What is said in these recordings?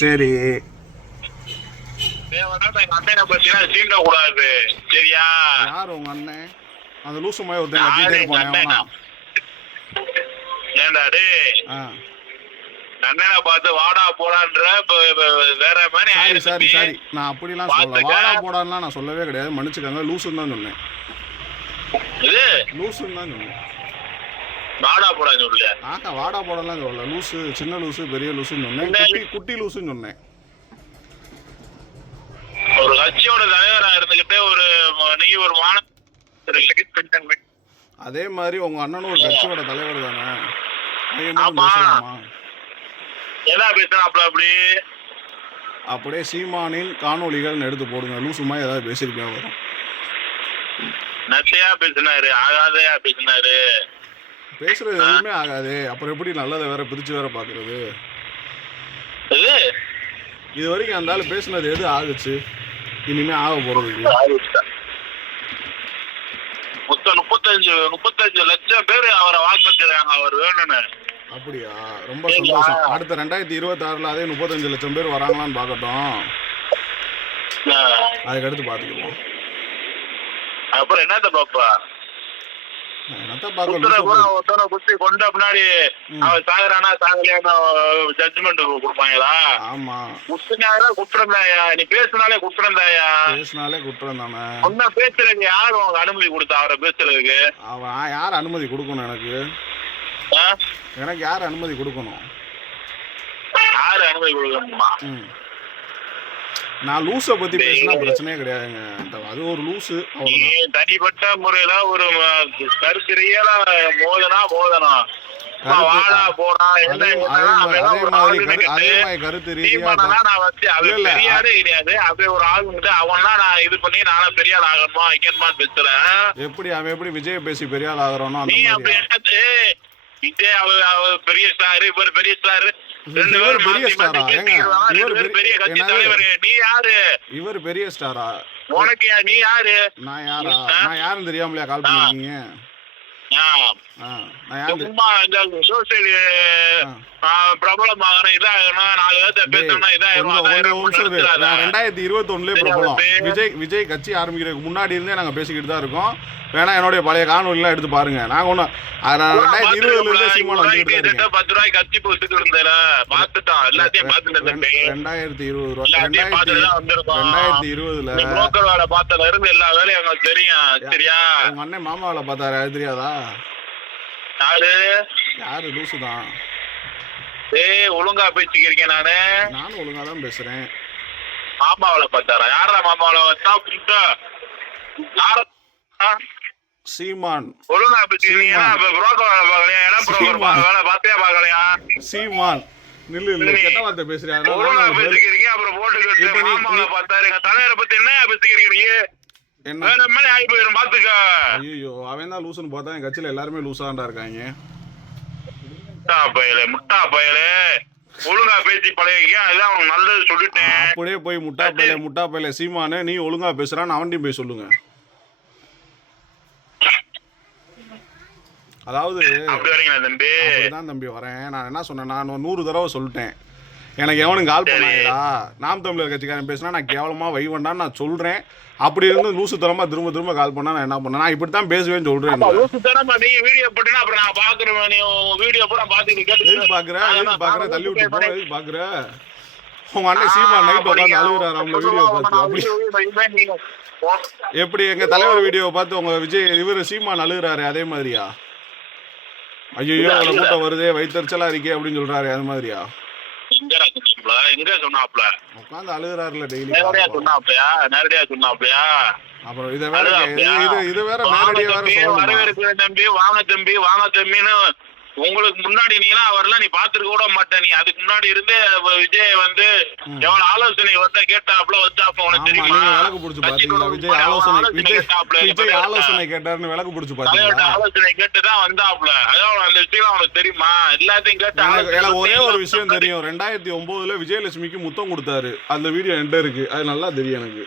சரி. சரியா? யார் உங்க அண்ணன்? அந்த லூசு மாதிரி ஒருத்தன் எங்க போனேன் அண்ணனா? பார்த்து வாடா போடான்ற வேற மாதிரி சாரி நான் அப்படிலாம் பாத்துக்க. வாடா போடான்லாம் நான் சொல்லவே கிடையாது. மன்னிச்சுக்கோங்க லூசுன்னு தான் சொன்னேன். லூசுன்னு தான் சொன்னேன். வாடா போடான்னு சொல்லு ஆக்கா வாடா போடலாம் சொல்லல லூசு சின்ன லூசு பெரிய லூசுன்னு சொன்னேன். குட்டி குட்டி லூசுன்னு சொன்னேன். ஒரு கட்சியோட தலைவரா இருந்துகிட்டு ஒரு நீ ஒரு content அதே மாதிரி உங்க அண்ணனும் ஒரு கட்சியோட தலைவர் தானே. என்ன பேசுறாப்ல அப்படி? அப்படியே சீமானின் காணொளிகள் எடுத்து போடுங்க. லூசு மாதிரி ஏதாவது பேசியிருக்கேன் வரும். நச்சையா பேசினாரு ஆகாதையா பேசினாரு. பேசுறது எதுவுமே ஆகாது. அப்புறம் எப்படி நல்லதை வேற பிரிச்சு வேற பாக்குறது இது? வரைக்கும் அந்த ஆள் பேசுனது எது ஆகுச்சு? இனிமே ஆக போறதுக்கு மொத்தம் முப்பத்தஞ்சு முப்பத்தஞ்சு லட்சம் பேர் அவரை வாக்களிச்சிருக்காங்க அவர் வேணும்னு. அப்படியா? ரொம்ப சந்தோஷம். அடுத்த ரெண்டாயிரத்தி இருபத்தாறுல அதே முப்பத்தஞ்சு லட்சம் பேர் வராங்களான்னு பார்க்கட்டும். ஆஹ். அதுக்கடுத்து பார்த்துக்குவோம் அப்புறம் என்னத்த பாப்பா நான் என்னத்த பார்க்க குத்துற லூசா கூட போய்- ஒருத்தனை குத்தி கொண்ட பின்னாடி. அவன் சாகுறானா சாகலையான்னு ஜட்ஜ்மெண்ட் கொடுப்பாங்களா? ஆமா. குத்துனாயா குத்துறந்தாயா நீ பேசுனாலே குத்துறந்தாயா பேசினாலே குற்றம் தானே ஒன்னும் பேசுறதுக்கு யாரு உனக்கு அனுமதி கொடுத்தா அவரை பேசுறதுக்கு? அவன் யார் அனுமதி கொடுக்கணும் எனக்கு? எனக்கு யார் அனுமதி கொடுக்கணும்? யாரு அனுமதி கொடுக்கணுமா. நான் லூஸை பத்தி பேசினா பிரச்சனையே கிடையாதுங்க அது ஒரு லூசு நீ அவ்வளவுதான் தனிப்பட்ட முறையில ஒரு கருத்து ரீதியா மோதனா சும்மா கருத்து- ரீதியா எப்படி அவன் எப்படி விஜய் பேசி பெரிய ஆள் ஆகுறானோ அந்த நீ அப்படி மாதிரி என்னது இதே அவ அவ பெரிய ஸ்டார் இவர் பெரிய ஸ்டார் இவர் பெரிய ஸ்டாரா இவர் பெரிய கட்சி? தலைவர். நீ யாரு? இவர் பெரிய ஸ்டாரா உனக்கு நீ யாரு? நான் யாரா? நான் யாருன்னு தெரியாமலையா கால் பண்ணிருக்கீங்க சும்மா இந்த சோசியல். பிரபலமாகணும் இதாகணும் நாலு பேர்த்த பேசணும். நான் ரெண்டாயிரத்தி இருபத்தி ஒண்ணுலயே சரி, பிரபலம். அவர் பேர்? விஜய் விஜய் கட்சி ஆரம்பிக்கிறதுக்கு முன்னாடி இருந்தே நாங்க பேசிக்கிட்டு தான் இருக்கோம். வேணா என்னுடைய பழைய காணொலிலாம் எடுத்து பாருங்க. நாங்க ஒன்றும் ரெண்டாயிரத்தி இருபதுல இருந்தே சீமான பத்து ரூபாய் கட்சி போட்டுட்டு இருந்தேன் பாத்துட்டோம் எல்லாத்தையும் இருந்தேன் ரெண்டாயிரத்தி இருபது ரூபா எல்லாத்தையும் ரெண்டாயிரத்தி பார்த்துட்டு இருபதுல புரோக்கர் வேலை பார்த்ததுல இருந்து எல்லா வேலையும் எங்களுக்கு தெரியும். சரியா? உங்க அண்ணன் மாமாவில பார்த்தாரு அது தெரியாதா? யாரு? யாரு? லூசு தான். ஏய் ஒழுங்கா பேசிக்கிறீங்க நானு. நானும் ஒழுங்கா தான் பேசுறேன். மாமாவில பார்த்தாரா? யாரா மாமாவில பார்த்தா புட்டா யார? சீமான். ஒழுங்கா பேசிக்கிறீங்கன்னா இப்ப புரோக்கர் வேலை பார்க்கலையா? இடம் புரோக்கர். வேலை பார்த்தே பார்க்கலையா? சீமான். நில்லு சரி. கெட்ட வார்த்தை பேசுறியா? ஒழுங்கா பேசிக்கிறீங்க. அப்புறம் நீ- மாமாவில நீ- பார்த்தாரு. எங்க தலைவரை பத்தி என்ன பேசிக்கிறீங்க நீ? என்ன? வேற மாதிரி ஆகி போயிரும் பாத்துக்க. ஐயோ அவன் தான் லூசுன்னு பார்த்தா என் கட்சியில எல்லாருமே லூசாண்டா இருக்காங்க. முட்டா பயலே முட்டா பயலே ஒழுங்கா பேசி பழகிக்க அதுதான் நல்லது சொல்லிட்டேன். அப்படியே போய் முட்டா பையில முட்டா பையில சீமானு நீ ஒழுங்கா பேசுறான்னு அவன்டையும் போய் சொல்லுங்க. அதாவது அப்படிதான் தம்பி வரேன். நான் என்ன சொன்னேன் நான் நூறு தடவை சொல்லிட்டேன். எனக்கு எவனும் கால் பண்ணாங்கடா நாம் தமிழர் கட்சிக்காரன் பேசினா நான் கேவலமா வைவண்டான்னு நான் சொல்றேன். அப்படி இருந்து லூசுத்தனமா திரும்ப திரும்ப கால் பண்ணா நான் என்ன பண்ணேன்? நான் இப்படி தான் பேசுவேன்னு சொல்றேன் லூசுத்தனமா நீ வீடியோ போட்டுனா அப்புறம் நான் பாக்குறேன் நீ வீடியோ பூரா பாத்துட்டு எதுக்கு கேட்டு பாக்குற? எதுக்கு பாக்குற? தள்ளி விட்டு போ. எதுக்கு பாக்குற? உங்க அண்ணன் சீமா நைட் உட்காந்து அழுகுறாரு அவங்க வீடியோ பார்த்து. அப்படி எப்படி எங்க தலைவர் வீடியோ பார்த்து உங்க விஜய் இவர் சீமான் அழுகுறாரு அதே மாதிரியா? ஐயோ அவ்வளவு கூட்டம் வருதே வயிற்றுச்சலா இருக்கே அப்படின்னு சொல்றாரு அது மாதிரியா? எங்க சொன்னாப்ல எங்க சொன்னாப்ல உட்காந்து அழுகுறாருல டெய்லி நேரடியா சொன்னாப்லயா நேரடியா சொன்னாப்லயா அப்புறம் இதை வேற இது? இது வேற நேரடியா வேற வரவேற்கிறேன் தம்பி வாங்க தம்பி வாங்க தம்பின்னு உங்களுக்கு முன்னாடி நீலாம் அவரெல்லாம் நீ பாத்துருக்க கூட மாட்டே நீ அதுக்கு முன்னாடி இருந்து விஜய் வந்து. எவ்வளவு ஆலோசனை வந்து கேட்டாப்ல வச்சாப்ல உனக்கு தெரியுமா? விளக்கு புடிச்சு பாத்தீங்களா விஜய்? ஆலோசனை விஜய். ஆலோசனை கேட்டாருன்னு விளக்கு புடிச்சு பாத்தீங்களா? ஆலோசனை கேட்டு தான் வந்தாப்ல அதான் அந்த விஷயம் அவனுக்கு தெரியுமா? எல்லாத்தையும் கேட்டு ஒரே ஒரு விஷயம் தெரியும். ரெண்டாயிரத்தி ஒன்பதுல விஜயலட்சுமிக்கு முத்தம் கொடுத்தாரு. அந்த வீடியோ என்கிட்ட இருக்கு. அது நல்லா தெரியும் எனக்கு.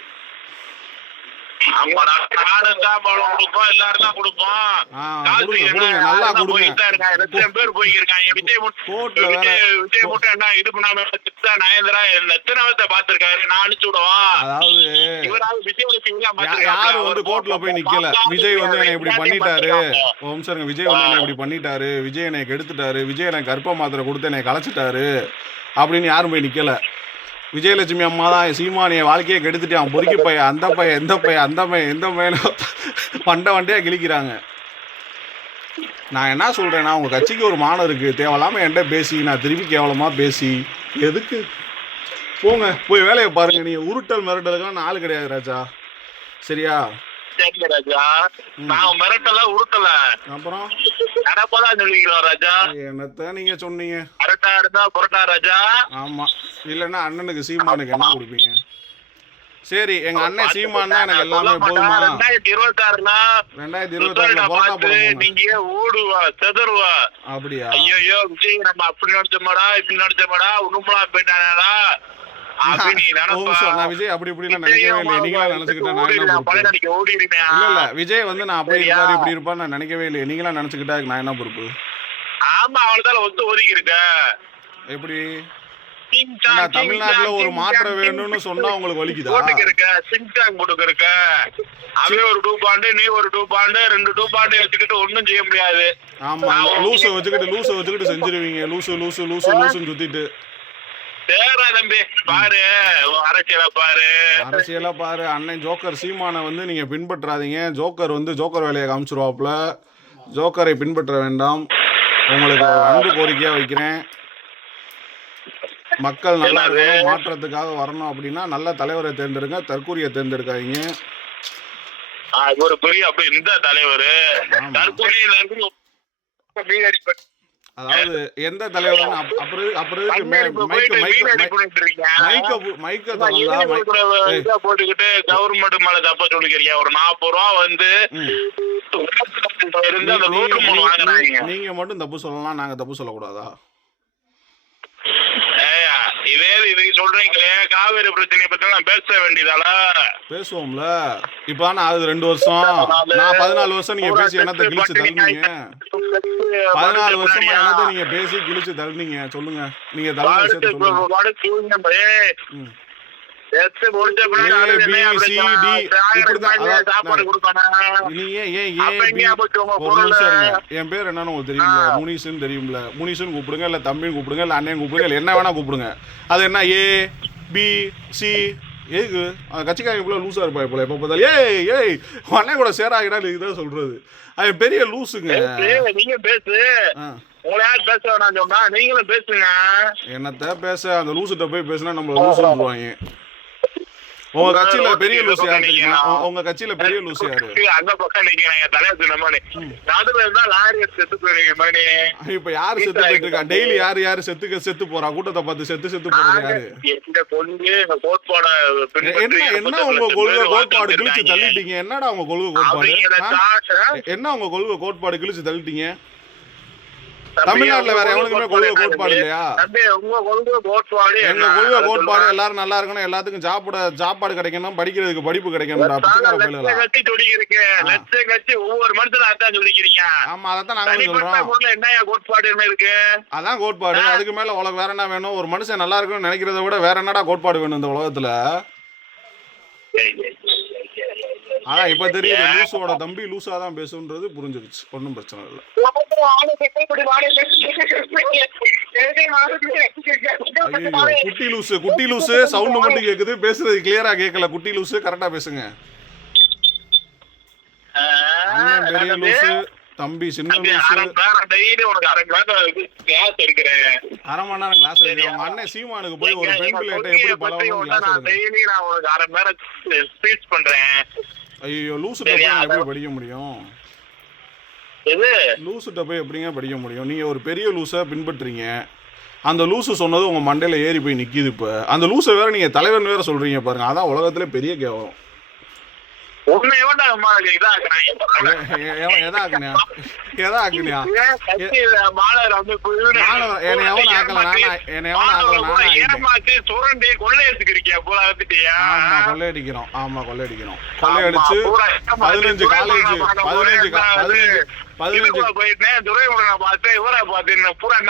நல்லா யாரெல்லாம் கொடுங்க. போயிட்டு தான் இருக்காங்க. லட்சம் பேர் போயிருக்காங்க. விஜய் மட்டும் கோர்ட்ல வேற விஜய் விஜய் மட்டும் என்ன இது பண்ணாம சித்தா நயன்தரா எத்தனை பேர்த்த பாத்திருக்காரு நான் அனுப்பிச்சு விடுவோம் அதாவது இவராவது விஜய் யா- யாரு வந்து கோர்ட்ல போய் நிக்கல? விஜய் வந்து என்னை இப்படி பண்ணிட்டாரு. ஓம் சாருங்க விஜய் வந்து என்னை இப்படி பண்ணிட்டாரு. விஜய் என்னை கெடுத்துட்டாரு. விஜய் எனக்கு கர்ப்ப மாத்திரை கொடுத்து என்னை கலைச்சிட்டாரு. அப்படின்னு யாரும் போய் நிக்கல. விஜயலட்சுமி அம்மா தான் சீமான் என் வாழ்க்கையை கெடுத்துட்டு அவன் பொறுக்கி பையன் அந்த பையன் எந்த பையன் அந்த பையன் எந்த பையனோ. பண்டை வண்டியா கிழிக்கிறாங்க. நான் என்ன சொல்றேன்னா உங்க கட்சிக்கு ஒரு மானம் இருக்கு. தேவையில்லாம என்கிட்ட பேசி நான் திருப்பி கேவலமா பேசி எதுக்கு? போங்க போய் வேலையை பாருங்க. நீ உருட்டல் மிரட்டலுக்கெல்லாம் நான் ஆள் கிடையாது ராஜா. சரியா? சரிங்க ராஜா. நான் மிரட்டல உருட்டல. அப்புறம்? நடப்பதான் சொல்லிக்கிறோம் ராஜா. என்னத்த நீங்க சொன்னீங்க? கரெக்டா இருந்தா புரட்டா ராஜா. ஆமா. இல்லைன்னா அண்ணனுக்கு சீமானுக்கு என்ன கொடுப்பீங்க? சரி எங்க அண்ணன் சீமான் தான் எனக்கு எல்லாமே போதுமா ரெண்டாயிரத்தி இருபத்தி ஆறுனா ரெண்டாயிரத்தி இருபத்தி ஆறுல போராட்ட பார்த்து போடுங்க நீங்க ஓடுவா செதறுவா. அப்படியா? ஐயோ விஜய் நம்ம அப்படி நடிச்சோமாடா இப்படி நடிச்சோமாடா உண்மையா நான் விஜய் அப்படி இப்படிலாம் நினைக்கவே இல்லை நீங்களா நினைச்சுக்கிட்டா நான் என்ன விஜய் வந்து நான் அப்படி? இருப்பாரு இப்படி இருப்பான்னு நான் நினைக்கவே இல்லை நீங்களா நினைச்சுக்கிட்டா நான் என்ன பொறுப்பு? ஆமா அவளுதால ஒத்து ஒதுக்கி இருக்க எப்படி? சிங் சாங், சிங் தமிழ்நாட்டுல சாங், ஒரு சிங் மாற்றம் சாங், வேணும்னு சிங் சொன்னா உங்களுக்கு வலிக்குதா? இருக்க சிங்டாங் போட்டுக்கு இருக்க அவன் ஒரு டூ பாண்டு நீ ஒரு டூ பாண்டு ரெண்டு டூ பாண்டு வச்சுக்கிட்டு ஒண்ணும் செய்ய முடியாது. ஆமா லூச வச்சுக்கிட்டு லூச வச்சுக்கிட்டு செஞ்சிருவீங்க. லூசு லூசு லூசு லூசுன்னு சுத்திட்டு. சேரா தம்பி பாரு அரசியல பாரு. அரசியலா பாரு. அண்ணன் ஜோக்கர் சீமானை வந்து நீங்க பின்பற்றாதீங்க. ஜோக்கர் வந்து ஜோக்கர் வேலையை காமிச்சிருவாப்புல. ஜோக்கரை பின்பற்ற வேண்டாம். உங்களுக்கு அன்பு கோரிக்கையா வைக்கிறேன். மக்கள் நல்லா இருக்கணும் மாற்றத்துக்காக வரணும் அப்படின்னா நல்ல தலைவரை தேர்ந்தெடுங்க தற்கூரியை தேர்ந்தெடுக்காதீங்க. ஒரு பெரிய அப்படி இந்த தலைவர். ஆமா. அதாவது எந்த தலைவர் அப்புறம் அப்புறம் மைக்க. போட்டுக்கிட்டு கவர்மெண்ட் மேல தப்ப சொல்லிக்கிறீங்க. ஒரு நாற்பது ரூபா வந்து நீங்க மட்டும் தப்பு சொல்லலாம் நாங்க தப்பு சொல்லக்கூடாதா? இதே இது சொல்றீங்களே காவேரி பிரச்சனையை பத்தி நான் பேச வேண்டியதால. பேசுவோம்ல. இப்ப தானே ஆகுது ரெண்டு வருஷம். நான் பதினாலு வருஷம் நீங்க பேசி என்னத்த கிழிச்சு தள்ளுனீங்க? பதினாலு வருஷமா என்னத்த நீங்க பேசி கிழிச்சு தள்ளுனீங்க? சொல்லுங்க. நீங்க என் பேர் என்னன்னு தெரியும்ல. முனிசுன்னு தெரியும்ல. முனிசுன்னு கூப்பிடுங்க இல்ல தம்பின்னு கூப்பிடுங்க இல்ல அண்ணன் கூப்பிடுங்க இல்ல என்ன வேணா கூப்பிடுங்க. அது என்ன? ஏ பி சி எதுக்கு அந்த கட்சிக்காரங்க இவ்வளோ லூஸாக இருப்பா இப்போ எப்போ பார்த்தாலும் ஏய் ஏய் அண்ணன் கூட சேராகிடா இதுதான் சொல்றது. அவன் பெரிய லூசுங்க. பேசு, நீங்க பேசு. உங்களை யார் பேச வேணாம் சொன்னா நீங்களும் பேசுங்க. என்னத்த பேச அந்த லூசுகிட்ட போய் பேசினா நம்மள லூசுன்றுவாங்க உங்க கட்சியில பெரிய லூசு யார் தெரியுமா? உங்க- கட்சியில பெரிய லூசு யாரு? அந்த பக்கம் நிக்கிறேன் தலைவர் சொன்ன மாதிரி நடுவில் இருந்தா லாரி செத்து போயிருங்க மணி. இப்ப யாரு செத்து போயிட்டு இருக்கா? டெய்லி யாரு யாரு செத்துக்க செத்து போறா? கூட்டத்தை பார்த்து செத்து செத்து போறது யாரு? எங்க கொள்கை எங்க கோட்பாட என்ன என்ன உங்க கொள்கை கோட்பாடு கிழிச்சு தள்ளிட்டீங்க? என்னடா உங்க கொள்கை கோட்பாடு? என்ன உங்க கொள்கை கோட்பாடு கிழிச்சு தள்ளிட்டீங்க? தமிழ்நாட்டுல வேற எவனுக்குமே கொள்கை கோட்பாடு இல்லையா? எங்க என்ன? கொள்கை கோட்பாடு. எல்லாரும் நல்லா இருக்கணும் எல்லாத்துக்கும் சாப்பிட சாப்பாடு கிடைக்கணும் படிக்கிறதுக்கு படிப்பு கிடைக்கணும்டா. ஒவ்வொரு மனுஷனும் அதான் சொல்லிக்கிறீங்க. ஆமா அதான் தனிப்பட்ட சொல்றோம். என்னய்யா கோட்பாடு என்ன இருக்கு? அதான் கோட்பாடு. அதுக்கு மேல உலகம் வேற என்ன வேணும்? ஒரு மனுஷன் நல்லா இருக்கணும்னு நினைக்கிறத விட வேற என்னடா கோட்பாடு வேணும் இந்த உலகத்துல? அதான் இப்ப தெரியுது லூசோட தம்பி லூசா தான் பேசுன்றது புரிஞ்சிருச்சு ஒன்றும் பிரச்சனை இல்லை. குட்டி லூசு குட்டி லூசு சவுண்ட் மட்டும் கேக்குது பேசுறது கிளியரா கேட்கல குட்டி லூசு கரெக்டா பேசுங்க. பெரிய லூசு தம்பி சின்ன லூசு. டெய்லி உனக்கு அரை எடுக்கிறேன். மணி நேரம் கிளாஸ் எடுங்க உங்க அண்ணன் சீமானுக்கு போய் ஒரு பெண் பிள்ளைகிட்ட எப்படி பழகணும் கிளாஸ் நான் ஐயோ லூசுட்ட போய் நான் எப்படி படிக்க முடியும்? எது? லூசுட்ட போய் எப்படிங்க படிக்க முடியும்? நீங்க ஒரு பெரிய லூஸை பின்பற்றுறீங்க. அந்த லூசு சொன்னது உங்க மண்டையில ஏறி போய் நிக்குது இப்ப. அந்த லூசை வேற நீங்க தலைவன் வேற சொல்றீங்க பாருங்க. அதான் உலகத்துல பெரிய கேவலம். எவன்டா அம்மா இதாக்குறாங்க எ- எ- எவன் எதா ஆக்குனியா எதா ஆக்குனியா ஏன் கட்சி மாணவர் அமைப்பு என்னை எவனும் ஆக்கல நானா? என்னை எவனும் ஆக்கல நானா ஆக்கிட்டேன். ஏமாத்தி சுரண்டி கொள்ளையடிச்சுக்கிறியா பூரா வந்துட்டியா ஆமா கொள்ளையடிக்கிறோம். ஆமா கொள்ளையடிக்கிறோம். கொள்ளையடிச்சு பதினஞ்சு காலேஜ் பதினஞ்சு பதினஞ்சு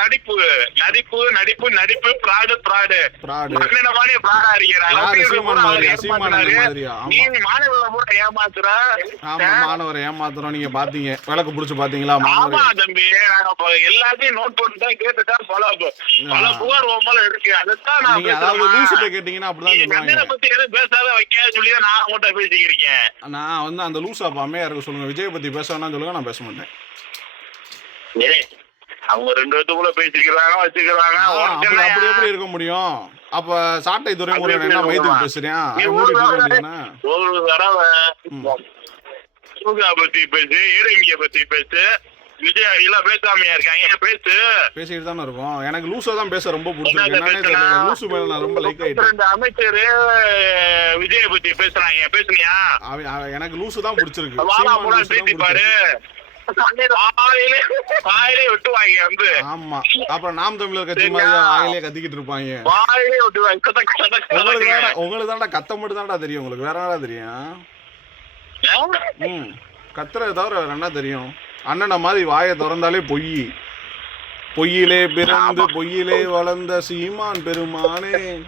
நடிப்பு நடிப்பு நடிப்பு நடிப்பு பிராடு பிராடு. மாணவரை ஏமாத்துறோம். நீங்க பாத்தீங்க விளக்கு புடிச்சு பாத்தீங்களா ஆமா தம்பி. எல்லாத்தையும் நோட் பண்ணிட்டு கேட்டுதான் பல பல. புகார் உன் இருக்கு. அதுதான் நான் அதாவது. லூசுட்ட கேட்டீங்கன்னா அப்படிதான் சொல்லுவாங்க. பத்தி எதுவும் பேசாத வைக்காத சொல்லி நான் உங்கள்கிட்ட பேசிக்கிறேன். நான் வந்து அந்த லூசா அப்ப அம்மையா இருக்க சொல்லுங்க. விஜய் பத்தி பேச வேணாம்னு சொல்லுங்க நான் பேச மாட்டேன். அவங்க ரெண்டு பேத்துக்குள்ள பேசிக்கிறாங்க வச்சுக்கிறாங்க. அப்படி எப்படி இருக்க முடியும்? அப்ப சாட்டை துறைமுருகன் என்ன இருக்க பேசுறேன் ஒரு தடவை பத்தி பேசு ஈரங்கிய பத்தி பேசு. விஜய் எல்லாம் பேசாமையா இருக்காங்க. பேசு? பேசிட்டு தானே இருக்கும். எனக்கு லூசா தான் பேச ரொம்ப பிடிச்சிருக்கு? லூசு மேல நான் ரொம்ப லைக் ஆயிட்டேன். ரெண்டு அமைச்சர் விஜய பத்தி பேசுறாங்க. பேசுனியா? எனக்கு லூசு தான் பிடிச்சிருக்கு. லூசு தான் பேசி பாரு. வாயிலே வாயிலே விட்டுவாங்க வந்து. ஆமா. அப்புறம் நாம் தமிழர் கட்சி சரியா? மாதிரி வாயிலே கத்திக்கிட்டு இருப்பாங்க. வாயிலே விட்டுவாங்க கதக் கதக் உங்களுக்கு கதக். தான்டா உங்களுக்கு தான்டா கத்த மட்டும் தான்டா தெரியும். உங்களுக்கு வேற என்னடா தெரியும்? ம். கத்துறத தவிர வேற என்ன தெரியும்? அண்ணனை மாதிரி வாயை திறந்தாலே பொய். பொய்யிலே பிறந்து. பொய்யிலே வளர்ந்த சீமான் பெருமானே.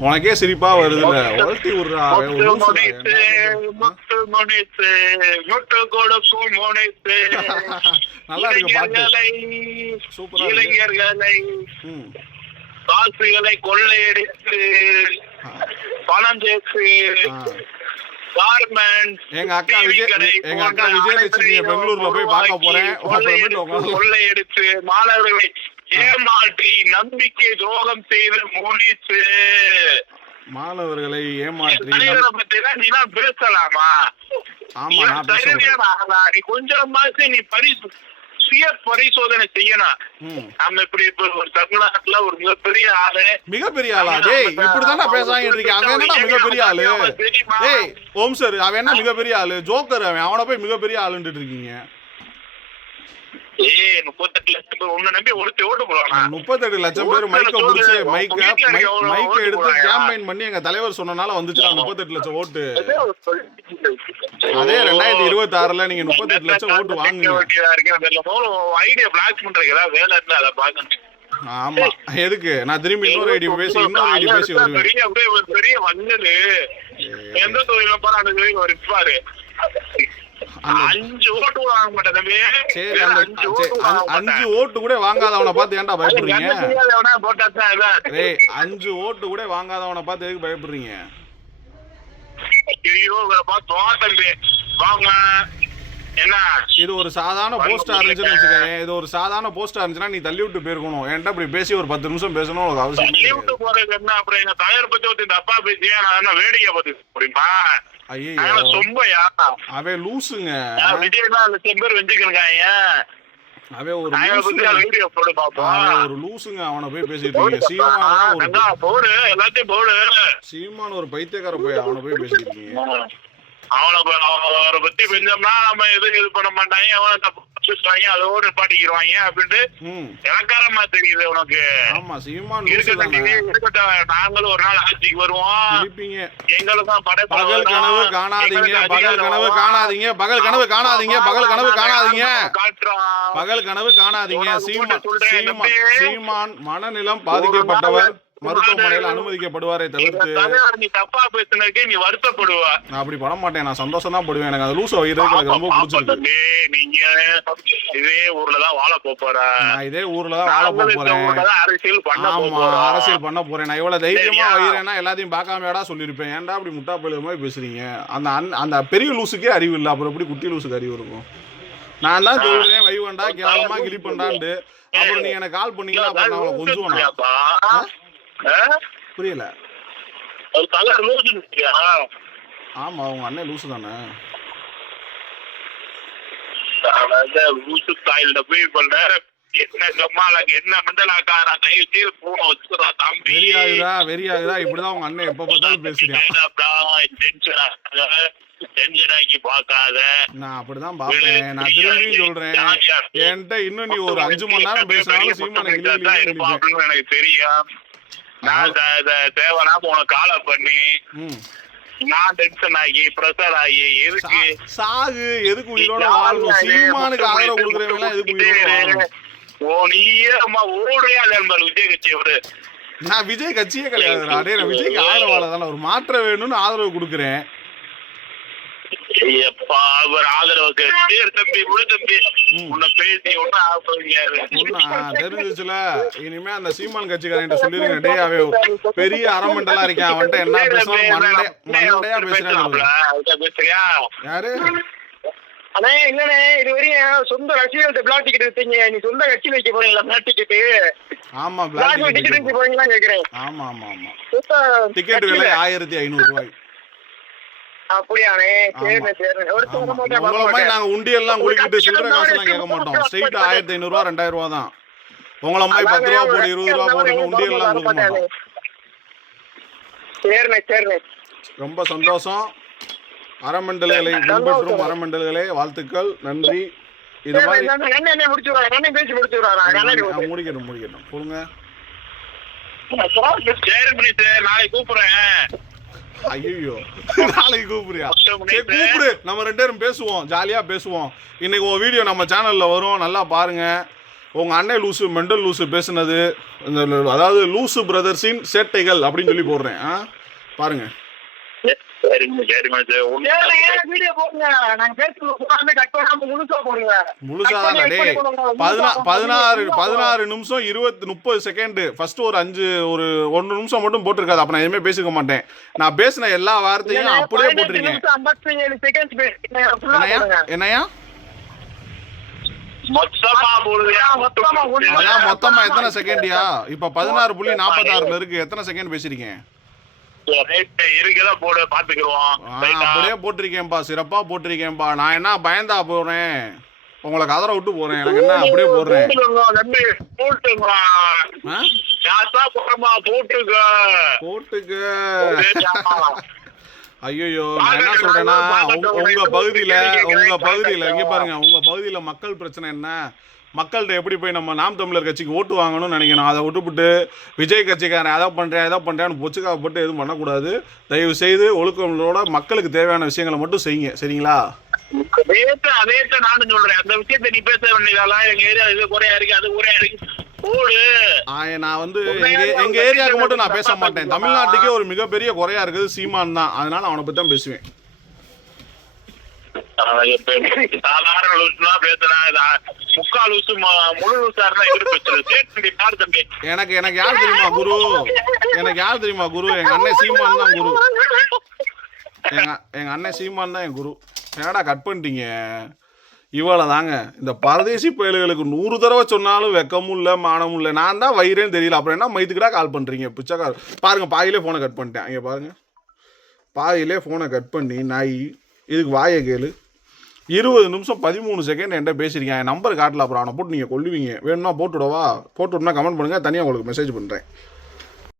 உனக்கே சிரிப்பா வருதுல்ல. உழட்டி விடுறா. நல்லா இருக்கு பாட்டு. இளைஞர்களை, காசுகளை கொள்ளையடித்து பணம் சேர்த்து எங்க அக்கா விஜய் எங்க அக்கா விஜயலட்சுமியை பெங்களூர்ல போய் பார்க்க போறேன். அப்புறமேட்டு உட்காந்து கொள்ளையடித்து மாணவர்களை ஏமாற்றி நம்பிக்கை துரோகம் செய்து முனிச்சு மாணவர்களை ஏமாற்றி நீலாம் பேசலாமா? நீ கொஞ்சமாச்சு நீ பரிசு சுய பரிசோதனை செய்யணும் நம்ம இப்படி இப்ப ஒரு தமிழ்நாட்டுல ஒரு மிகப்பெரிய ஆளு. மிகப்பெரிய ஆளா? டேய் இப்படிதான்டா பேசாங்க இருக்கீங்க அவன் என்னடா மிகப்பெரிய ஆளு? டேய் ஓம் சார் அவன் என்ன மிகப்பெரிய ஆளு? ஜோக்கர் அவன். அவனை போய் மிகப்பெரிய ஆளுன்ட்டு இருக்கீங்க. முப்பத்தெட்டு லட்சம் பேர். மைக்க பிடிச்சி மைக்க மைக்க எடுத்து கேம்பெயின் பண்ணி எங்க தலைவர் சொன்னனால வந்துச்சுடா முப்பத்தெட்டு லட்சம் ஓட்டு. அதே ரெண்டாயிரத்தி இருபத்தி ஆறுல நீங்க முப்பத்தெட்டு லட்சம் ஓட்டு வாங்குங்க ஐடியா பிளாக் பண்றதுக்கு ஏதாவது வேலை இருந்தா அதை பாக்கணும் ஆமா. எதுக்கு? நான் திரும்பி இன்னொரு ஐடி பேசி இன்னொரு ஐடி பேசி வருவேன். பெரிய அப்படியே பெரிய வந்தது எந்த தொழில பாரு அந்த தொழில் ஒரு அஞ்சு ஓட்டு வாங்க மாட்டேன் தம்பி. சரி அஞ்சு ஓட்டு கூட வாங்காதவனை பார்த்து ஏன்டா பயப்படுறீங்க? அஞ்சு ஓட்டு கூட வாங்காதவனை பார்த்து எதுக்கு பயப்படுறீங்க? ஐயோ இவரை பார்த்து வா தம்பி. வாங்க. என்ன? இது ஒரு சாதாரண போஸ்டா இருந்துச்சுன்னு வச்சுக்கோங்க இது ஒரு சாதாரண போஸ்டா இருந்துச்சுன்னா நீ தள்ளி விட்டு போயிருக்கணும். என்கிட்ட இப்படி பேசி ஒரு பத்து நிமிஷம் பேசணும் உனக்கு அவசியமே லீவுக்கு கிடையாது. போறது என்ன? அப்புறம் எங்க தயார் பத்தி ஒருத்தன் தப்பா பேசியா? நான் என்ன வேடிக்கை பத்தி முடியுமா ஐயோ சொம்பையா? அவன் லூசுங்க. விஜய்னா லட்சம் பேர் வெஞ்சுக்கிறாங்க அவன் ஒரு வீடியோ போட்டு பாப்போம். ஒரு லூசுங்க அவனை போய் பேசிட்டு இருக்கீங்க. சீமான போடு. எல்லாத்தையும் போடு. சீமான ஒரு பைத்தியக்கார போய் அவனை போய் பேசிட்டு இருக்கீங்க. அவனை அவரை பத்தி பெஞ்சோம்னா நம்ம எதுவும் இது பண்ண மாட்டாங்க. அவனை தப்பு அதோடு பாட்டிக்கிடுவாங்க அப்படின்ட்டு இலக்காரமா தெரியுது உனக்கு. நாங்களும் ஒரு நாள் ஆட்சிக்கு வருவோம். எங்களுக்கும் பகல். கனவு காணாதீங்க பகல் கனவு. காணாதீங்க பகல் கனவு காணாதீங்க பகல் கனவு காணாதீங்க. பகல் கனவு காணாதீங்க. சீமான். சீமான் மனநிலம் பாதிக்கப்பட்டவர். மருத்துவமனையில் அனுமதிக்கப்படுவாரை தவிர்த்து தப்பா பேசுனதுக்கு நீ வருத்தப்படுவ. நான் அப்படி பட மாட்டேன். நான் சந்தோஷம் தான் படுவேன். எனக்கு அந்த லூஸ் வைக்கிறதுக்கு எனக்கு ரொம்ப பிடிச்சிருக்கு. நீங்க இதே ஊர்ல தான் வாழ போற நான் இதே ஊர்ல தான் வாழ போறேன் அரசியல் பண்ண ஆமா அரசியல் பண்ண போறேன். நான் இவ்வளவு தைரியமா? வைக்கிறேன்னா எல்லாத்தையும் பார்க்காமடா சொல்லியிருப்பேன். ஏன்டா அப்படி முட்டா பயில மாதிரி பேசுறீங்க? அந்த அந்த பெரிய லூசுக்கே அறிவு இல்லை. அப்புறம் எப்படி குட்டி லூசுக்கு அறிவு இருக்கும்? நான் தான் சொல்றேன் வை வேண்டா கேவலமா கிளி பண்ணாண்டு அப்புறம் நீ எனக்கு கால் பண்ணீங்கன்னா அப்புறம் நான் அவளை கொஞ்சம்? புரியல? ஆமா அவங்க அண்ணன் லூசு தானே? லூசு தாயில்ட போய் என்ன கம்மாலாக்கு என்ன மண்டலாக்காரா தயவு செய்து போன வச்சுக்கிறா தம்பி. வெறி ஆகுதா வெறி ஆகுதா இப்படிதான் உங்க அண்ணன் எப்ப பார்த்தாலும் பேசுறியா? டென்ஷன்? ஆக்கி பார்க்காத. நான் அப்படிதான் பாப்பேன் நான் திரும்பியும் சொல்றேன். என்கிட்ட இன்னும் நீ ஒரு அஞ்சு மணி நேரம் பேசினாலும் சீமான எனக்கு தெரியும். நான் த- த- தேவையில்லாம உனக்கு காலை பண்ணி. நான் டென்ஷன் ஆகி ப்ரெஷர் ஆகி எதுக்கு? சாகு எதுக்கு உயிரோட வாழணும் சீமானுக்கு ஆதரவு கொடுக்குறவங்க எதுக்கு உயிரோட ஓ நீயே அம்மா ஓடுறியா நண்பர் விஜய் கட்சி அவரு நான் விஜய் கட்சியே கிடையாது நான் விஜய்க்கு ஆதரவாளர் தானே. ஒரு மாற்றம் வேணும்னு ஆதரவு கொடுக்குறேன். அவர் ஆதரவு கேட்டு தம்பி முழு தம்பி. உன்னை பேசி தெரிஞ்சிச்சுல இனிமே அந்த சீமான் கட்சிக்காரன்ட்ட சொல்லிருங்க அவன் பெரிய அரமண்டலா இருக்கேன். அவன்கிட்ட என்ன பேசணும் மண்டே மண்டையா யாரு? அண்ணே இல்லண்ணே இது வரையும் சொந்த ரசிகர்கள்ட்ட பிளாக் டிக்கெட் எடுத்தீங்க. நீ சொந்த கட்சி வைக்க போறீங்களா பிளாக் டிக்கெட் ஆமா பிளாக் டிக்கெட் வைக்க போறீங்களா கேக்குறேன். ஆமா ஆமா ஆமா. சுத்த டிக்கெட் விலை ஆயிரத்தி ஐநூறு ரூபாய். சரிண்ணே. சரிண்ணே. ஒரு குளிக்கிட்டு சில்லற காசுலாம் கேட்க மாட்டோம். ஸ்ட்ரெயிட் ஆயிரத்தி ஐநூறு ரூபா ரெண்டாயிரம் ரூபா தான். உங்கள மாதிரி பத்து ரூபா போடு இருபது ரூபா போடு உண்டியெல்லாம் கொடுக்க மாட்டோம் சரிண்ணே சரிண்ணே. ரொம்ப சந்தோஷம். அறமண்டல்களை பின்பற்றும் அறமண்டல்களே வாழ்த்துக்கள் நன்றி. இது மாதிரி முடிக்கட்டும் முடிக்கட்டும். கொடுங்க. நாளைக்கு கூப்பிடுறேன். ஐயோ நாளைக்கு கூப்பிடுறியா? சரி கூப்பிடு. நம்ம ரெண்டு பேரும் பேசுவோம். ஜாலியா பேசுவோம். இன்னைக்கு உன் வீடியோ நம்ம சேனல்ல வரும். நல்லா பாருங்க. உங்க அண்ணன் லூசு மெண்டல் லூசு பேசுனது. இந்த அதாவது லூசு பிரதர்ஸின் சேட்டைகள் அப்படின்னு சொல்லி போடுறேன். ஆ? பாருங்க சரி சரி மணிஷ் வீடியோ போடுங்க நாங்க பேசுறது கட் பண்ணாம முழுசா போடுங்க. முழுசா தான்? டேய் பதினா பதினாறு பதினாறு நிமிஷம் இருபத்தி முப்பது செகண்ட் ஃபர்ஸ்ட் ஒரு அஞ்சு ஒரு ஒன்று நிமிஷம் மட்டும் போட்டிருக்காது. அப்ப நான் எதுவுமே பேசிக்க மாட்டேன். நான் பேசின எல்லா வார்த்தையும் அப்படியே போட்டிருக்கேன். என்னையா? மொத்தமா எத்தனை செகண்ட்யா இப்ப பதினாறு புள்ளி நாற்பத்தாறுல இருக்கு. எத்தனை செகண்ட் பேசிருக்கேன் அப்படியே சிறப்பா போட்டிருக்கேன்பா. நான் என்ன பயந்தா போறேன்? உங்களை கதற விட்டு போறேன். எனக்கு என்ன அப்படியே போடுறேன். போட்டுக்க. ஐயோ நான் என்ன சொல்றேன்னா உங்க- உங்க பகுதியில உங்க பகுதியில இங்க பாருங்க உங்க பகுதியில மக்கள் பிரச்சனை என்ன? மக்கள்கிட்ட எப்படி போய் நம்ம நாம் தமிழர் கட்சிக்கு ஓட்டு வாங்கணும்னு நினைக்கணும்? அதை விட்டுப்புட்டு விஜய் கட்சிக்காரன் அதை பண்றேன் அதை பண்றேன்னு பொச்சுக்காக போட்டு எதுவும் பண்ணக்கூடாது. தயவு செய்து ஒழுக்கங்களோட மக்களுக்கு தேவையான விஷயங்களை மட்டும் செய்யுங்க. சரிங்களா? அதேத்த நானும் சொல்றேன். அந்த விஷயத்த நீ பேச வேண்டியதெல்லாம் எங்க ஏரியா இது குறையா இருக்கு அது குறையா இருக்கு. நான் வந்து எங்க ஏரியாவுக்கு மட்டும் நான் பேச மாட்டேன். தமிழ்நாட்டுக்கே ஒரு மிகப்பெரிய குறையா இருக்குது சீமான் தான். அதனால அவனை பத்தி தான் பேசுவேன். சாதாரண லூசுனா பேசுனா முக்கா லூசு முழு லூசா இருந்தா பாரு தம்பி. எனக்கு எனக்கு யார் தெரியுமா குரு? எனக்கு யார் தெரியுமா குரு? எங்க அண்ணன் சீமான் தான் குரு. எங்க எங்க அண்ணன் சீமான் தான் என் குரு. என்னடா கட் பண்ணிட்டீங்க? இவ்வளோ தாங்க. இந்த பரதேசி பயல்களுக்கு நூறு தடவை சொன்னாலும் வெக்கமும் இல்லை மானமும் இல்லை. நான் தான் வயிறேன்னு தெரியல. அப்புறம் என்ன மைத்துக்கிட்டா கால் பண்ணுறீங்க பிச்சைக்கார பாருங்க பாதியிலே ஃபோனை கட் பண்ணிட்டேன். இங்கே பாருங்க. பாதியிலே ஃபோனை கட் பண்ணி நாய் இதுக்கு வாயை கேளு. இருபது நிமிஷம் பதிமூணு செகண்ட் என்கிட்ட பேசியிருக்கேன் என் நம்பர் காட்டல அப்புறம் அவனை போட்டு நீங்கள் கொல்லுவீங்க. வேணும்னா போட்டுவிடவா போட்டு விட்னா கமெண்ட் பண்ணுங்கள் தனியாக உங்களுக்கு மெசேஜ் பண்ணுறேன்